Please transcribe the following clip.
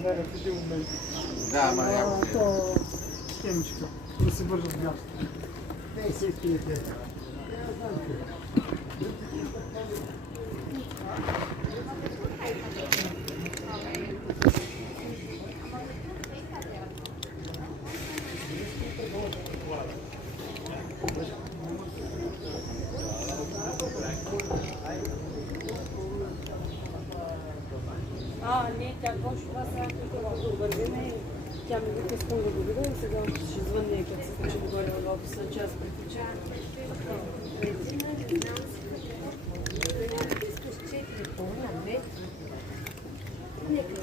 Да, ма я То темечко, да се вържат в място. Те си скриете. Не, тя точно това сега тук вървиме. Тя ми вика, искам да го видя и сега ще звънне, като се случи горе в офиса, час притича. Искаш 4 пълна, не? Нека.